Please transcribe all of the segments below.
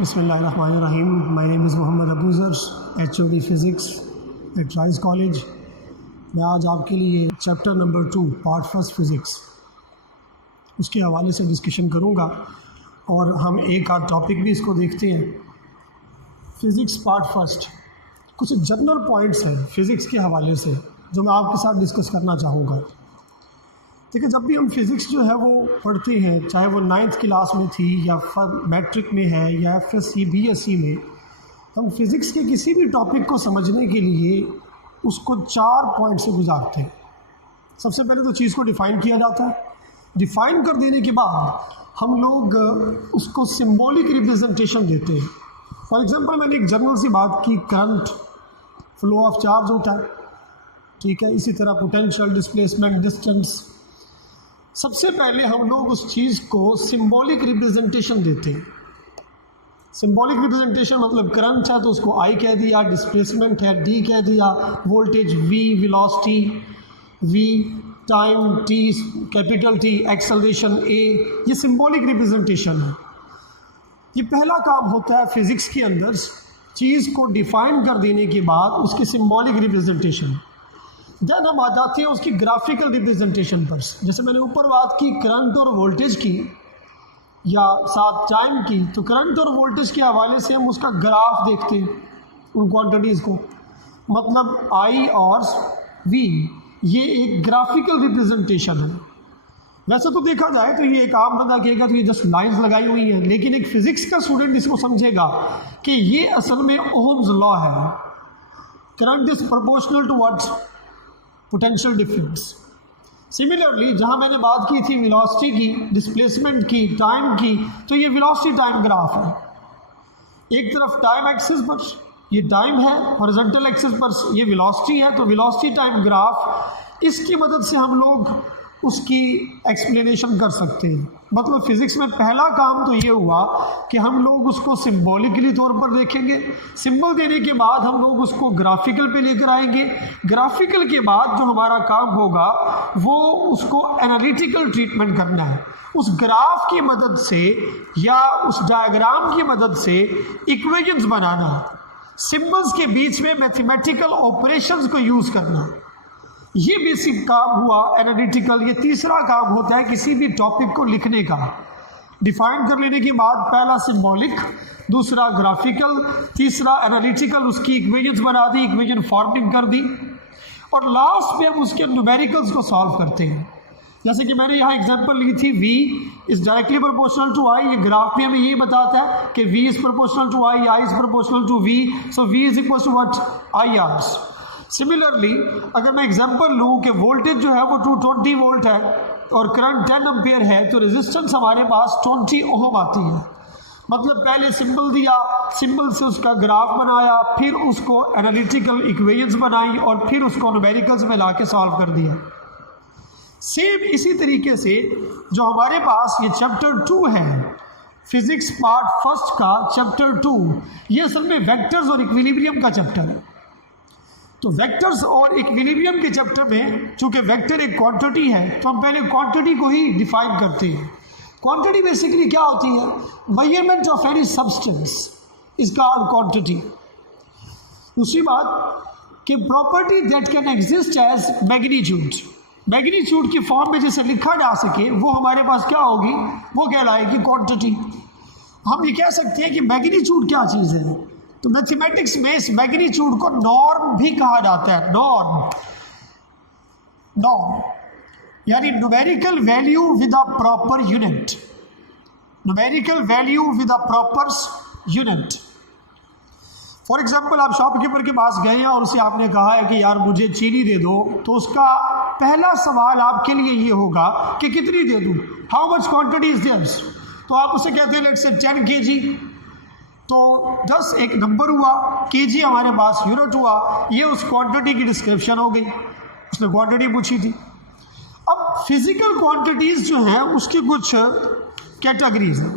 बिस्मिल्लाहिर्रहमानिर्रहीम। My name is Mohammad Abuzar, HOD physics at Rice college. मैं आज आपके लिए chapter number 2 part first physics उसके हवाले से डिस्कशन करूँगा और हम एक आध टॉपिक भी इसको देखते हैं। फ़िज़िक्स पार्ट फर्स्ट, कुछ जनरल पॉइंट्स हैं फ़िज़िक्स के हवाले से जो मैं आपके साथ डिस्कस करना चाहूँगा। देखिए, जब भी हम फ़िज़िक्स जो है वो पढ़ते हैं, चाहे वो 9th क्लास में थी या मैट्रिक में है या FSC BSc में, हम फ़िज़िक्स के किसी भी टॉपिक को समझने के लिए उसको 4 पॉइंट से गुजारते हैं। सबसे पहले तो चीज़ को डिफ़ाइन किया जाता है। डिफ़ाइन कर देने के बाद हम लोग उसको सिंबॉलिक रिप्रेजेंटेशन देते हैं। फॉर एग्ज़ाम्पल, मैंने एक जनरल सी बात की, करंट, फ्लो ऑफ चार्ज होता है, ठीक है। इसी तरह पोटेंशियल, डिस्प्लेसमेंट, डिस्टेंस। सबसे पहले हम लोग उस चीज़ को सिंबॉलिक रिप्रेजेंटेशन देते हैं। सिंबॉलिक रिप्रेजेंटेशन मतलब करंट है तो उसको I कह दिया, डिस्प्लेसमेंट है D कह दिया, voltage V, velocity V, time T, capital T, acceleration A। ये सिंबॉलिक रिप्रेजेंटेशन है। ये पहला काम होता है फ़िज़िक्स के अंदर, चीज़ को डिफ़ाइन कर देने के बाद उसकी सिंबॉलिक रिप्रेजेंटेशन। देन हम आ जाते हैं उसकी ग्राफिकल रिप्रेजेंटेशन पर। जैसे मैंने ऊपर बात की करंट और वोल्टेज की या साथ टाइम की, तो करंट और वोल्टेज के हवाले से हम उसका ग्राफ देखते हैं, उन क्वांटिटीज़ को। मतलब I और V, ये एक ग्राफिकल रिप्रेजेंटेशन है। वैसे तो देखा जाए तो ये एक आम बंदा कहेगा तो ये जस्ट लाइंस लगाई हुई हैं, लेकिन एक फ़िज़िक्स का स्टूडेंट इसको समझेगा कि ये असल में ओम्स लॉ है। Current is proportional to what? Potential difference. Similarly जहाँ मैंने बात की थी वेलोसिटी की, डिस्प्लेसमेंट की, टाइम की, तो ये वेलोसिटी टाइम ग्राफ है। एक तरफ टाइम एक्सिस पर ये टाइम है, हॉरिजॉन्टल एक्सिस पर ये वेलोसिटी है, तो वेलोसिटी टाइम ग्राफ, इसकी मदद से हम लोग उसकी एक्सप्लेनेशन कर सकते हैं। मतलब फ़िज़िक्स में पहला काम तो ये हुआ कि हम लोग उसको सिंबॉलिकली तौर पर देखेंगे। सिंबल देने के बाद हम लोग उसको ग्राफिकल पे लेकर आएंगे। ग्राफिकल के बाद जो हमारा काम होगा वो उसको एनालिटिकल ट्रीटमेंट करना है। उस ग्राफ की मदद से या उस डायग्राम की मदद से इक्वेशंस बनाना, सिंबल्स के बीच में मैथमेटिकल ऑपरेशंस को यूज़ करना, ये बेसिक काम हुआ एनालिटिकल। ये तीसरा काम होता है किसी भी टॉपिक को लिखने का। डिफाइन कर लेने के बाद पहला सिंबॉलिक, दूसरा ग्राफिकल, तीसरा एनालिटिकल, उसकी इक्वेशंस बना दी, इक्वेशन फॉर्मिंग कर दी, और लास्ट में हम उसके न्यूमेरिकल्स को सॉल्व करते हैं। जैसे कि मैंने यहाँ एग्जांपल ली थी, V is directly proportional to I। ये ग्राफ में हमें ये बताता है कि V is proportional to I is proportional to V, so V is equal to what? IR। Similarly अगर मैं एग्जांपल लूँ कि वोल्टेज जो है वो 220 वोल्ट है और करंट 10 एम्पियर है, तो रेजिस्टेंस हमारे पास 20 ओम आती है। मतलब पहले सिंबल दिया, सिंबल से उसका ग्राफ बनाया, फिर उसको एनालिटिकल इक्वेशंस बनाई और फिर उसको न्यूमेरिकल्स में ला के सॉल्व कर दिया। सेम इसी तरीके से जो हमारे पास ये चैप्टर 2 है फिज़िक्स पार्ट फर्स्ट का, चैप्टर 2, ये असल में वेक्टर्स और इक्विलिब्रियम का चैप्टर है। तो वेक्टर्स और इक्विलिब्रियम के चैप्टर में चूँकि वेक्टर एक क्वांटिटी है, तो हम पहले क्वांटिटी को ही डिफाइन करते हैं। क्वांटिटी बेसिकली क्या होती है? Measurement of any substance is called quantity. दूसरी बात कि property that can exist as magnitude, magnitude की फॉर्म में जैसे लिखा जा सके, वो हमारे पास क्या होगी? वो कहलाएगी क्वांटिटी। हम ये कह सकते हैं कि मैग्नीट्यूड क्या चीज़ है। तो मैथमेटिक्स में इस मैग्नीट्यूड को नॉर्म भी कहा जाता है। नॉर्म यानी numerical value with a proper unit, numerical value with a proper unit. For example, आप शॉपकीपर के पास गए हैं और उसे आपने कहा है कि यार मुझे चीनी दे दो, तो उसका पहला सवाल आपके लिए ये होगा कि कितनी दे दूँ, how much quantity is there. तो आप उसे कहते हैं लेट्स से 10 kg। तो 10 एक नंबर हुआ, kg हमारे पास यूनिट हुआ, ये उस क्वांटिटी की डिस्क्रिप्शन हो गई। उसने क्वांटिटी पूछी थी। अब फिजिकल क्वांटिटीज़ जो हैं उसकी कुछ कैटेगरीज हैं।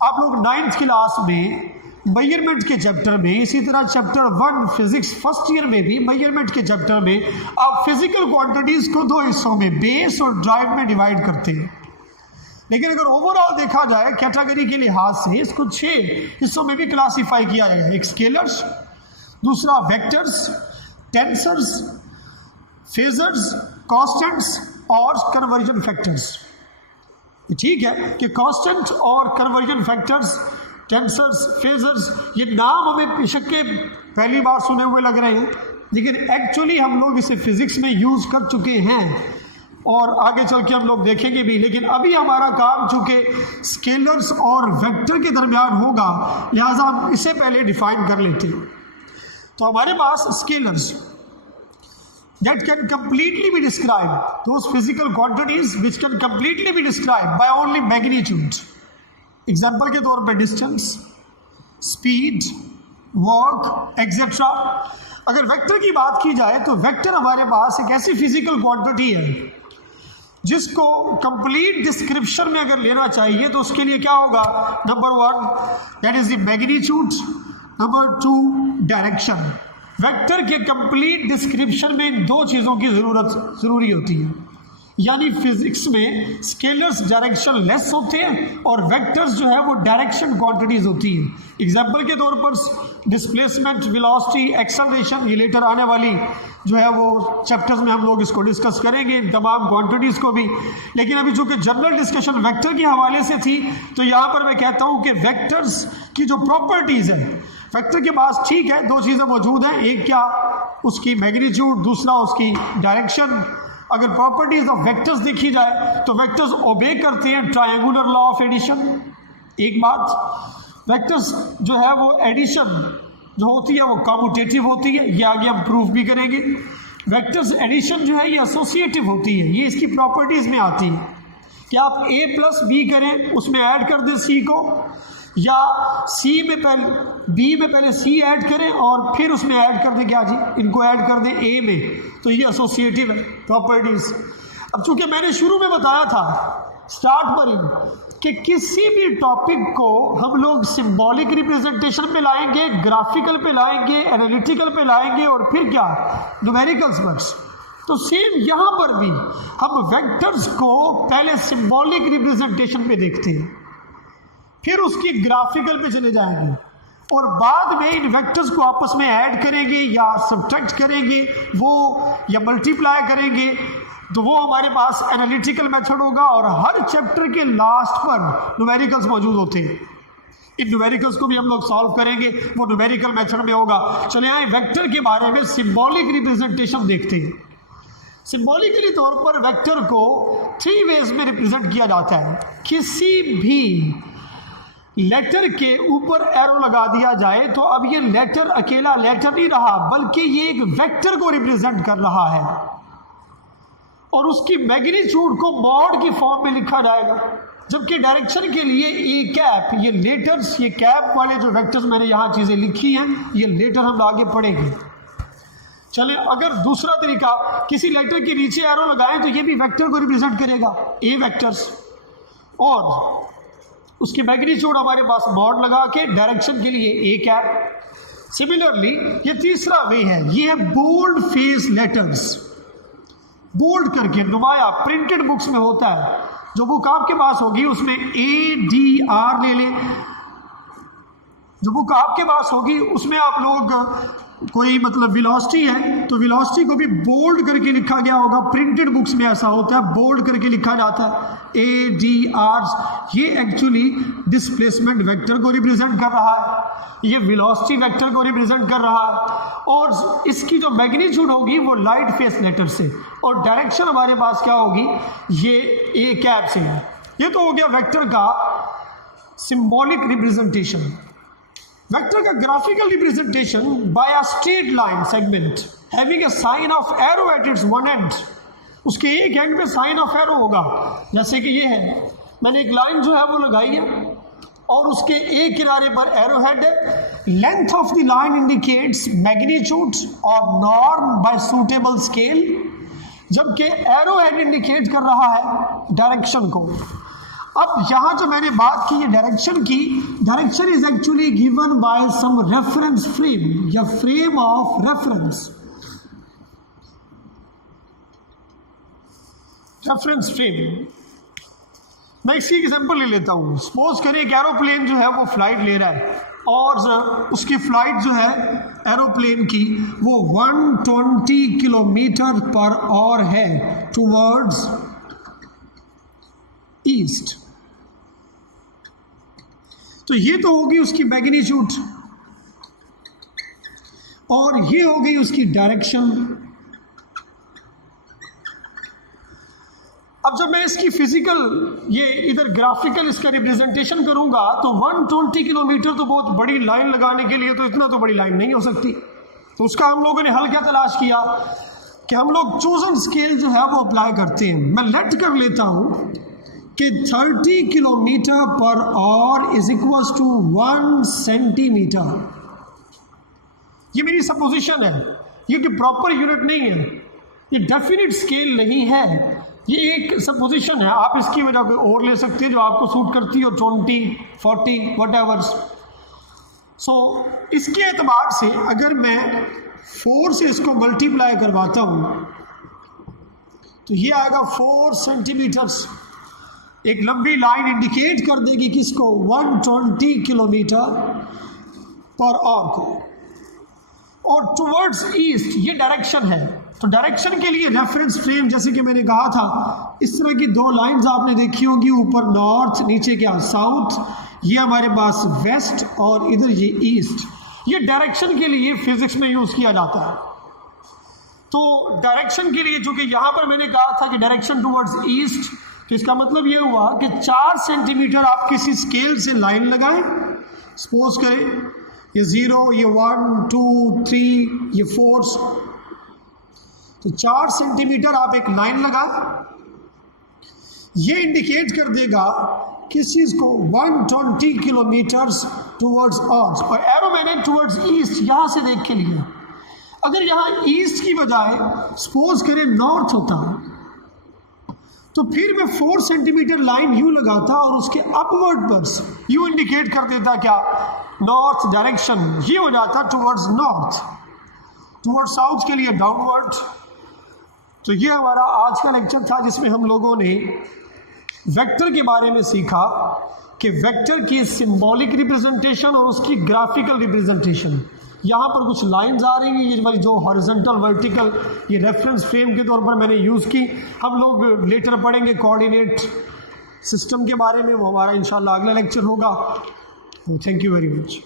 आप लोग 9th क्लास में मेजरमेंट के चैप्टर में, इसी तरह चैप्टर 1 फिजिक्स फर्स्ट ईयर में भी मेजरमेंट के चैप्टर में आप फिजिकल क्वांटिटीज़ को 2 हिस्सों में, बेस और ड्राइव में डिवाइड करते हैं। लेकिन अगर ओवरऑल देखा जाए कैटेगरी के लिहाज से इसको 6 हिस्सों में भी क्लासिफाई किया जाएगा। एक स्केलर्स, दूसरा वेक्टर्स, टेंसर्स, फेजर्स, कांस्टेंट्स और कन्वर्जन फैक्टर्स। ठीक है कि कांस्टेंट और कन्वर्जन फैक्टर्स, टेंसर्स, फेजर्स, ये नाम हमें बेशक के पहली बार सुने हुए लग रहे हैं, लेकिन एक्चुअली हम लोग इसे फिजिक्स में यूज़ कर चुके हैं और आगे चल के हम लोग देखेंगे भी। लेकिन अभी हमारा काम चूँकि स्केलर्स और वेक्टर के दरमियान होगा, लिहाजा हम इसे पहले डिफाइन कर लेते हैं। तो हमारे पास scalars that can completely be described, those physical quantities which can completely be described by only magnitude. Example के तौर पर डिस्टेंस, स्पीड, वर्क एक्सेट्रा। अगर वेक्टर की बात की जाए तो वेक्टर हमारे पास एक ऐसी फिजिकल क्वांटिटी है जिसको कंप्लीट डिस्क्रिप्शन में अगर लेना चाहिए तो उसके लिए क्या होगा, number 1 that is the magnitude, number 2 direction. Vector के कंप्लीट डिस्क्रिप्शन में इन 2 चीज़ों की ज़रूरी होती है, यानी फिजिक्स में स्केलर्स डायरेक्शन लेस होते हैं और वेक्टर्स जो है वो डायरेक्शन क्वांटिटीज होती हैं। एग्जाम्पल के तौर पर डिस्प्लेसमेंट, वेलोसिटी, एक्सेलरेशन, ये लेटर आने वाली जो है वो चैप्टर्स में हम लोग इसको डिस्कस करेंगे, तमाम क्वांटिटीज़ को भी। लेकिन अभी चूँकि जनरल डिस्कशन वेक्टर के हवाले से थी तो यहाँ पर मैं कहता हूँ कि वेक्टर्स की जो प्रॉपर्टीज़ है, वेक्टर के पास ठीक है 2 चीज़ें मौजूद हैं, एक क्या उसकी मैग्नीट्यूड, दूसरा उसकी डायरेक्शन। अगर प्रॉपर्टीज ऑफ वेक्टर्स देखी जाए तो वेक्टर्स ओबे करते हैं ट्रायंगुलर लॉ ऑफ एडिशन। एक बात, वेक्टर्स जो है वो एडिशन जो होती है वो कम्यूटेटिव होती है, ये आगे हम प्रूफ भी करेंगे। वेक्टर्स एडिशन जो है ये एसोसिएटिव होती है, ये इसकी प्रॉपर्टीज में आती है कि आप a प्लस बी करें, उसमें ऐड कर दें c को, या सी में पहले बी में पहले सी ऐड करें और फिर उसमें ऐड कर दें क्या जी, इनको ऐड कर दें ए में, तो ये एसोसिएटिव है प्रॉपर्टीज। अब चूंकि मैंने शुरू में बताया था स्टार्ट पर ही कि किसी भी टॉपिक को हम लोग सिंबॉलिक रिप्रेजेंटेशन पे लाएंगे, ग्राफिकल पे लाएंगे, एनालिटिकल पे लाएंगे और फिर क्या न्यूमेरिकल्स पर। तो सेम यहाँ पर भी हम वेक्टर्स को पहले सिंबॉलिक रिप्रेजेंटेशन पे देखते हैं, फिर उसकी ग्राफिकल पे चले जाएंगे और बाद में इन वेक्टर्स को आपस में ऐड करेंगे या सब्ट्रैक्ट करेंगे वो, या मल्टीप्लाई करेंगे, तो वो हमारे पास एनालिटिकल मेथड होगा। और हर चैप्टर के लास्ट पर न्यूमेरिकल्स मौजूद होते हैं, इन न्यूमेरिकल्स को भी हम लोग सॉल्व करेंगे, वो न्यूमेरिकल मेथड में होगा। चले आए वेक्टर के बारे में सिंबॉलिक रिप्रेजेंटेशन देखते हैं। सिंबॉलिकली तौर पर वेक्टर को 3 वेज में रिप्रेजेंट किया जाता है। किसी भी लेटर के ऊपर एरो लगा दिया जाए तो अब ये लेटर अकेला लेटर नहीं रहा, बल्कि ये एक वेक्टर को रिप्रेजेंट कर रहा है और उसकी मैग्नीट्यूड को मॉड की फॉर्म में लिखा जाएगा। जबकि डायरेक्शन के लिए ए कैप, ये लेटर्स, ये कैप वाले जो वेक्टर्स मैंने यहाँ चीज़ें लिखी हैं, ये लेटर हम आगे पढ़ेंगे। चले, अगर दूसरा तरीका, किसी लेटर के नीचे एरो लगाएं तो ये भी वेक्टर को रिप्रेजेंट करेगा, ए वेक्टर्स, और उसकी मैग्नीट्यूड हमारे पास मॉड लगा के डायरेक्शन के लिए ए कैप। सिमिलरली ये तीसरा वे है, ये है बोल्ड फेस लेटर्स, बोल्ड करके नुमाया प्रिंटेड बुक्स में होता है। जो बुक आपके पास होगी उसमें ADR ले लें, जो बुक आपके पास होगी उसमें आप लोग कोई मतलब वेलोसिटी है तो वेलोसिटी को भी बोल्ड करके लिखा गया होगा। प्रिंटेड बुक्स में ऐसा होता है, बोल्ड करके लिखा जाता है ADR। ये एक्चुअली डिस्प्लेसमेंट वेक्टर को रिप्रेजेंट कर रहा है, ये वेलोसिटी वेक्टर को रिप्रेजेंट कर रहा है, और इसकी जो मैग्नीट्यूड होगी वो लाइट फेस लेटर से, और डायरेक्शन हमारे पास क्या होगी, ये ए कैप से है। ये तो हो गया वेक्टर का सिंबॉलिक रिप्रेजेंटेशन। वेक्टर का graphical representation by a straight line segment having a sign of arrow at its one end, उसके एक एंड पे साइन ऑफ एरो होगा। जैसे कि ये है, मैंने एक लाइन जो है वो लगाई है और उसके एक किनारे पर एरो हेड है। Length of the line indicates magnitude और नॉर्म बाय सूटेबल स्केल, जबकि एरो हेड इंडिकेट कर रहा है डायरेक्शन को। अब यहाँ जो मैंने बात की है डायरेक्शन की, direction is actually given by some reference frame या frame of reference. Reference frame मैं इसकी एग्जांपल ले लेता हूँ। सपोज करें एक एरोप्लेन जो है वो फ्लाइट ले रहा है और उसकी फ्लाइट जो है एरोप्लेन की वो 120 किलोमीटर पर आवर है टुवर्ड्स ईस्ट। तो ये तो होगी उसकी मैग्नीट्यूड और ये हो गई उसकी डायरेक्शन। अब जब मैं इसकी फिजिकल ये इधर ग्राफिकल इसका रिप्रेजेंटेशन करूंगा तो 120 किलोमीटर तो बहुत बड़ी लाइन लगाने के लिए तो इतना तो बड़ी लाइन नहीं हो सकती। तो उसका हम लोगों ने हल क्या तलाश किया कि हम लोग चोजन स्केल जो है वो अप्लाई करते हैं। मैं लेट कर लेता हूं कि 30 kilometre per hour is equal to 1 centimetre. ये मेरी सपोजिशन है, ये कि प्रॉपर यूनिट नहीं है, ये डेफिनेट स्केल नहीं है, ये एक सपोजिशन है। आप इसकी वजह कोई और ले सकते हैं जो आपको सूट करती हो, 20, 40 व्हाटएवर। सो इसके एतबार से अगर मैं 4 से इसको मल्टीप्लाई करवाता हूँ तो ये आएगा 4 सेंटीमीटर्स। एक लंबी लाइन इंडिकेट कर देगी किसको, 120 किलोमीटर पर आवर को। और टुवर्ड्स ईस्ट ये डायरेक्शन है। तो डायरेक्शन के लिए रेफरेंस फ्रेम जैसे कि मैंने कहा था, इस तरह की 2 लाइंस आपने देखी होंगी, ऊपर नॉर्थ नीचे क्या साउथ। ये हमारे पास वेस्ट और इधर ये ईस्ट। ये डायरेक्शन के लिए फिजिक्स में यूज किया जाता है। तो डायरेक्शन के लिए जो कि यहाँ पर मैंने कहा था कि डायरेक्शन टुवर्ड्स ईस्ट, तो इसका मतलब ये हुआ कि 4 सेंटीमीटर आप किसी स्केल से लाइन लगाएं। सपोज करें ये 0, ये 1, 2, 3, ये 4, तो 4 सेंटीमीटर आप एक लाइन लगाएं। ये इंडिकेट कर देगा किस चीज को, 120 किलोमीटर्स टुवर्ड्स अर्थ। और एरो मैंने टुवर्ड्स ईस्ट यहां से देख के लिया। अगर यहां ईस्ट की बजाय सपोज करें नॉर्थ होता तो फिर मैं 4 सेंटीमीटर लाइन यू लगाता और उसके अपवर्ड पर यू इंडिकेट कर देता क्या, नॉर्थ डायरेक्शन। ये हो जाता टुवर्ड्स नॉर्थ। टुवर्ड्स साउथ के लिए डाउनवर्ड। तो ये हमारा आज का लेक्चर था जिसमें हम लोगों ने वेक्टर के बारे में सीखा कि वेक्टर की सिंबॉलिक रिप्रेजेंटेशन और उसकी ग्राफिकल रिप्रेजेंटेशन। यहाँ पर कुछ लाइंस आ रही हैं, ये वाली जो हॉरिजॉन्टल वर्टिकल, ये रेफरेंस फ्रेम के तौर पर मैंने यूज़ की। हम लोग लेटर पढ़ेंगे कोऑर्डिनेट सिस्टम के बारे में, वो हमारा इंशाल्लाह अगला लेक्चर होगा। Thank you very much.